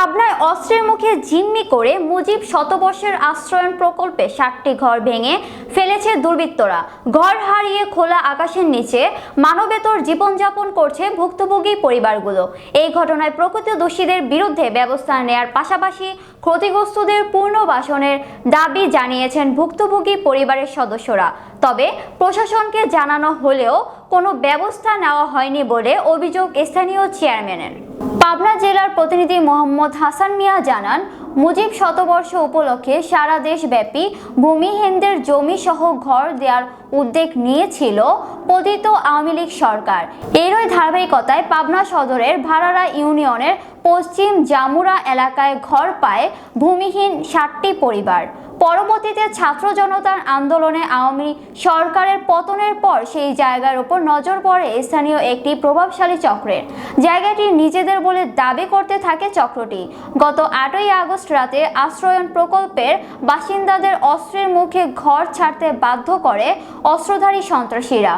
পাবনায় অস্ত্রের মুখে জিম্মি করে মুজিব শতবর্ষের আশ্রয়ন প্রকল্পে 60টি ঘর ভেঙে ফেলেছে দুর্বৃত্তরা। ঘর হারিয়ে খোলা আকাশের নিচে মানবেতর জীবনযাপন করছে ভুক্তভোগী পরিবারগুলো। এই ঘটনায় প্রকৃত দোষীদের বিরুদ্ধে ব্যবস্থা নেয়ার পাশাপাশি ক্ষতিগ্রস্তদের পুনর্বাসনের দাবি জানিয়েছেন ভুক্তভোগী পরিবারের সদস্যরা। তবে প্রশাসনকে জানানো হলেও কোনো ব্যবস্থা নেওয়া হয়নি বলে অভিযোগ স্থানীয় চেয়ারম্যানের। পাবনা জেলার প্রতিনিধি মোহাম্মদ হাসান মিয়া জানান, মুজিব শতবর্ষ উপলক্ষে সারা দেশব্যাপী ভূমিহীনদের জমি সহ ঘর দেওয়ার উদ্যোগ নিয়েছিল পতিত আওয়ামী লীগ সরকার। এরই ধারাবাহিকতায় পাবনা সদরের ভাড়ারা ইউনিয়নের পশ্চিম জামুরা এলাকায় ঘর পায় ভূমিহীন 60টি পরিবার। পরবর্তীতে ছাত্র জনতার আন্দোলনে আওয়ামী সরকারের পতনের পর সেই জায়গার উপর নজর পড়ে স্থানীয় একটি প্রভাবশালী চক্রের। জায়গাটি নিজেদের বলে দাবি করতে থাকে চক্রটি। গত 8ই আগস্ট রাতে আশ্রয়ন প্রকল্পের বাসিন্দাদের অস্ত্রের মুখে ঘর ছাড়তে বাধ্য করে অস্ত্রধারী সন্ত্রাসীরা।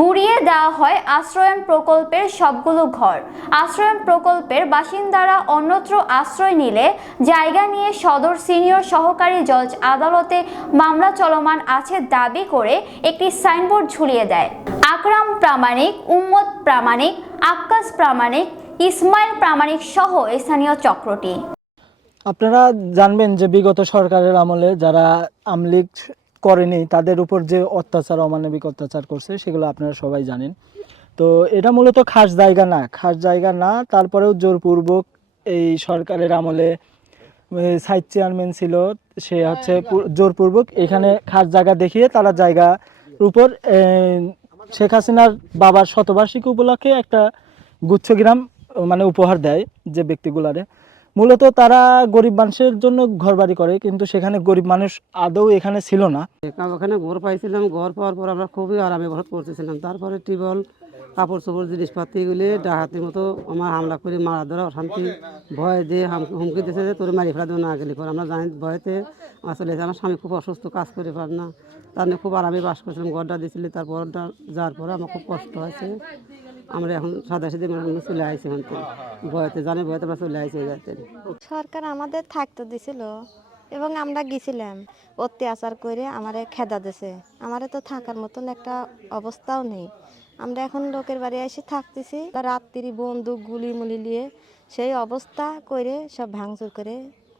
গুড়িয়ে দেওয়া হয় আশ্রয়ন প্রকল্পের সবগুলো ঘর। আশ্রয়ন প্রকল্পের বাসিন্দারা অন্যত্র আশ্রয় নিলে জায়গা নিয়ে সদর সিনিয়র সহকারী জজ আদালতে মামলা চলমান আছে দাবি করে একটি সাইনবোর্ড ঝুলিয়ে দেয়। আকরাম প্রামাণিক, উম্মত প্রামাণিক, আক্কাস প্রামাণিক, ইসমাইল প্রামাণিক সহ স্থানীয় চক্রটি। আপনারা জানবেন যে বিগত সরকারের আমলে যারা আমলিগ করেনি তাদের উপর যে অত্যাচার, অমানবিক অত্যাচার করছে সেগুলো আপনারা সবাই জানেন। তো এটা মূলত খাস জায়গা না, তারপরেও জোরপূর্বক এই সরকারের আমলে সাইড চেয়ারম্যান ছিল, সে হচ্ছে জোরপূর্বক এখানে খাস জায়গা দেখিয়ে তারা জায়গার উপর শেখ হাসিনার বাবার শতবার্ষিকী উপলক্ষে একটা গুচ্ছগ্রাম মানে উপহার দেয় যে ব্যক্তিগুলারে। মূলত তারা গরিব মানুষের জন্য ঘরবাড়ি করে, কিন্তু সেখানে গরিব মানুষ আদৌ এখানে ছিল না। ওখানে ঘর পাইছিলাম, ঘর পাওয়ার পর আমরা খুবই আরামে ঘর করতেছিলাম। তারপরে টিবল, কাপড় চোপড়, জিনিসপাতিগুলি ডাহাতির মতো আমার হামলা করে মারা ধরা অশান্তি ভয় দিয়ে হুমকি দিয়েছে যে তোর মারি ফেলা দেবো না গেলে পর আমরা জানি ভয়তে আমার চলে আমার স্বামী খুব অসুস্থ, কাজ করে পার না, তার খুব আরামে বাস করছিলাম। ঘরটা দিয়েছিলি, তারপরটা যাওয়ার পরে আমার খুব কষ্ট হয়েছে। আমরা এখন সাদাসিধে চলে আইসি এখান থেকে ভয়তে আমরা চলে আইসি। সরকার আমাদের থাকতে দিছিল এবং আমরা গেছিলাম, অত্যাচার করে আমারে খেদা দিছে। আমারে তো থাকার মতন একটা অবস্থাও নেই। আমরা এখন লোকের বাড়ি এসে থাকতেছি, রাত্রি বন্দুক গুলি মুলি নিয়ে সেই অবস্থা করে সব ভাঙচুর করে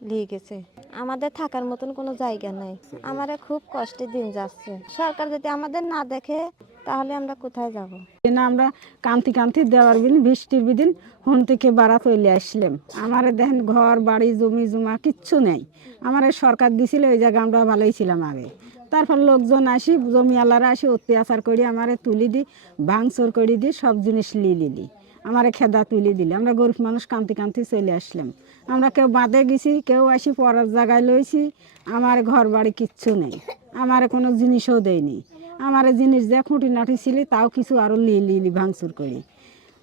নিয়ে গেছে। আমাদের থাকার মতন কোনো জায়গা নাই। আমারে খুব কষ্টের দিন যাচ্ছে। সরকার যদি আমাদের না দেখে তাহলে আমরা কোথায় যাব? না, আমরা কান্তি দেওয়ার দিন বৃষ্টির দিন হোম থেকে বাড়া চলে আসলাম। আমার দেখেন ঘর বাড়ি জমি জমা কিচ্ছু নেই। আমার সরকার দিছিল ওই জায়গায় আমরা ভালোই ছিলাম আগে। তারপর লোকজন আসি, জমিওয়ালারা আসি অত্যাচার করি আমারে তুলি দি, ভাঙচুর করে দি, সব জিনিস লিলি আমারে খেদা তুলি দিলে। আমরা গরিব মানুষ কান্তি চলে আসলাম। আমরা কেউ বাঁধে গেছি, কেউ আসি পড়ার জায়গায় লইছি। আমার ঘর বাড়ি কিচ্ছু নেই, আমার কোনো জিনিসও দেয়নি। আমার জিনিস যা খুঁটিনাটি ছিল তাও কিছু আরও লিলি ভাঙচুর করি।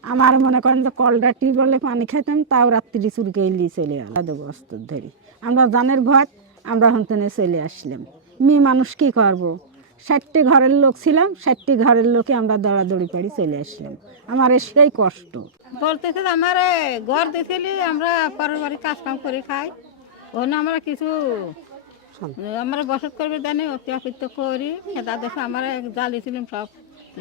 আমার মনে করেন যে কলটা টিউবওয়েলে পানি খাইতাম, তাও রাত্রি চুরকে চলে গেল দেবো অস্ত্র ধরি। আমরা জানের ভয় আমরা হন্তনে চলে আসলাম। মেয়ে মানুষ কি করবো? 60টি ঘরের লোক ছিলাম, 60টি ঘরের লোকে আমরা দৌড়াদৌড়ি পাড়ি চলে আসলাম। আমার সেই কষ্ট বলতেছে আমার ঘর দিয়েছিলি, আমরা পরের বাড়ি কাজ কাম করে খাই, ওখানে আমরা কিছু আমরা বসত করবে জানি অত্যাকৃত করি খেদা দেখে আমরা জ্বালিয়েছিলাম সব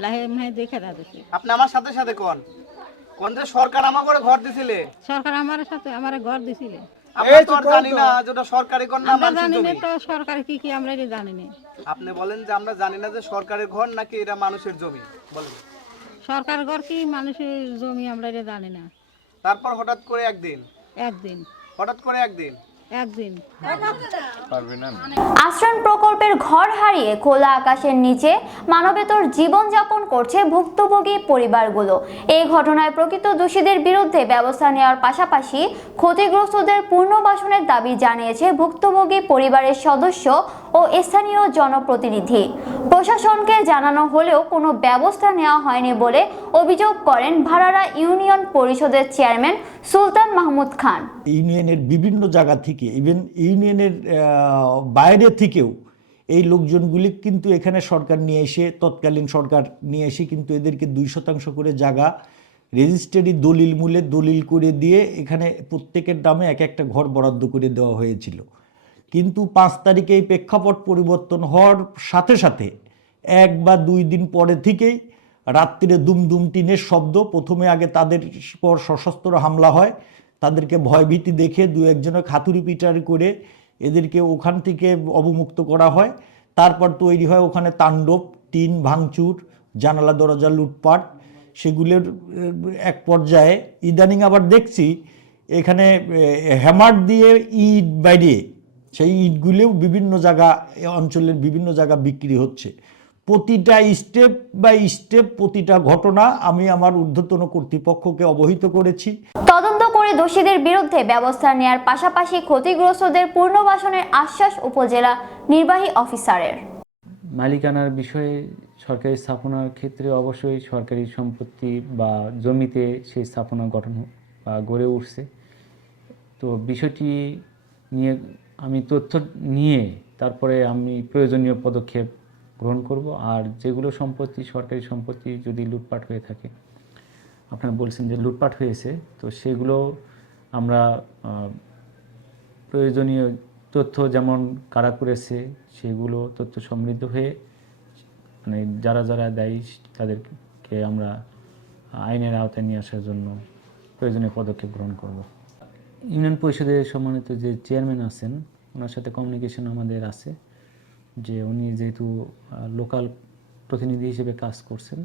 লাহে মাহে দিয়ে খেদা দিছি। আপনি আমার সাথে সাথে কোন যে সরকার আমার করে ঘর দিছিলে? সরকার আমার সাথে আমার ঘর দিছিলে। আমরা তো আর জানি না যেটা সরকারি ঘর না আমরা জানি না তো সরকারি কি আমরা এটা জানি না। আপনি বলেন যে আমরা জানি না যে সরকারের ঘর নাকি এটা মানুষের জমি, বলেন। সরকার ঘর কি মানুষের জমি আমরা এটা জানি না। তারপর হঠাৎ করে একদিন আশ্রয়ন প্রকল্পের ঘর হারিয়ে খোলা আকাশের নিচে মানবেতর জীবনযাপন করছে ভুক্তভোগী পরিবারগুলো। এই ঘটনায় প্রকৃত দোষীদের বিরুদ্ধে ব্যবস্থা নেওয়ার পাশাপাশি ক্ষতিগ্রস্তদের পুনর্বাসনের দাবি জানিয়েছে ভুক্তভোগী পরিবারের সদস্য ও স্থানীয় জনপ্রতিনিধি। প্রশাসনকে জানানো হলেও কোনো ব্যবস্থা নেওয়া হয়নি বলে অভিযোগ করেন ভাড়ারা ইউনিয়ন পরিষদের চেয়ারম্যান সুলতান মাহমুদ খান। ইউনিয়নের বিভিন্ন জায়গা থেকে, ইভেন ইউনিয়নের বাইরে থেকেও এই লোকজনগুলি কিন্তু এখানে সরকার নিয়ে এসে, তৎকালীন সরকার নিয়ে এসে কিন্তু এদেরকে 2% করে জায়গা রেজিস্ট্রি দলিল মূলে দলিল করে দিয়ে এখানে প্রত্যেকের নামে এক একটা ঘর বরাদ্দ করে দেওয়া হয়েছিল। কিন্তু 5 তারিখে এই প্রেক্ষাপট পরিবর্তন হওয়ার সাথে সাথে 1 বা 2 দিন পরে থেকেই রাত্রিরে দুমদুম টিনের শব্দ, প্রথমে আগে তাদের পর সশস্ত্র হামলা হয়, তাদেরকে ভয়ভীতি দেখে 2-1 জনের হাতুড়ি পিটারি করে এদেরকে ওখান থেকে অবমুক্ত করা হয়। তারপর তৈরি হয় ওখানে তাণ্ডব, টিন ভাঙচুর, জানালা দরজা লুটপাট। সেগুলোর এক পর্যায়ে ইদানিং আবার দেখছি এখানে হ্যামার দিয়ে ইট বাইরে, সেই ইটগুলোও বিভিন্ন জায়গা অঞ্চলের বিভিন্ন জায়গা বিক্রি হচ্ছে। প্রতিটা স্টেপ বাই স্টেপ, প্রতিটা ঘটনা আমি আমার ঊর্ধ্বতন কর্তৃপক্ষকে অবহিত করেছি। তদন্ত করে দোষীদের বিরুদ্ধে ব্যবস্থা নেওয়ার পাশাপাশি ক্ষতিগ্রস্তদের পুনর্বাসনের আশ্বাস উপজেলা নির্বাহী অফিসারের। মালিকানার বিষয়ে সরকারি স্থাপনার ক্ষেত্রে অবশ্যই সরকারি সম্পত্তি বা জমিতে সেই স্থাপনা গঠন বা গড়ে উঠছে। তো বিষয়টি নিয়ে আমি তথ্য নিয়ে তারপরে আমি প্রয়োজনীয় পদক্ষেপ গ্রহণ করব। আর যেগুলো সম্পত্তি সরকারি সম্পত্তি যদি লুটপাট হয়ে থাকে, আপনারা বলছেন যে লুটপাট হয়েছে, তো সেগুলো আমরা প্রয়োজনীয় তথ্য যেমন কারা করেছে সেগুলো তথ্য সমৃদ্ধ হয়ে মানে যারা যারা দায়ী তাদেরকে আমরা আইনের আওতায় নিয়ে আসার জন্য প্রয়োজনীয় পদক্ষেপ গ্রহণ করব। ইউনিয়ন পরিষদের সম্মানিত যে চেয়ারম্যান আছেন, ওনার সাথে কমিউনিকেশন আমাদের আছে, যে উনি যেহেতু লোকাল প্রতিনিধি হিসেবে কাজ করছেন,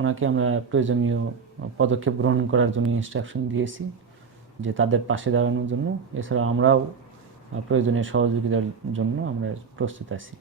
ওনাকে আমরা প্রয়োজনীয় পদক্ষেপ গ্রহণ করার জন্য ইনস্ট্রাকশন দিয়েছি যে তাদের পাশে দাঁড়ানোর জন্য। এছাড়া আমরাও প্রয়োজনীয় সহযোগিতার জন্য আমরা প্রস্তুত আছি।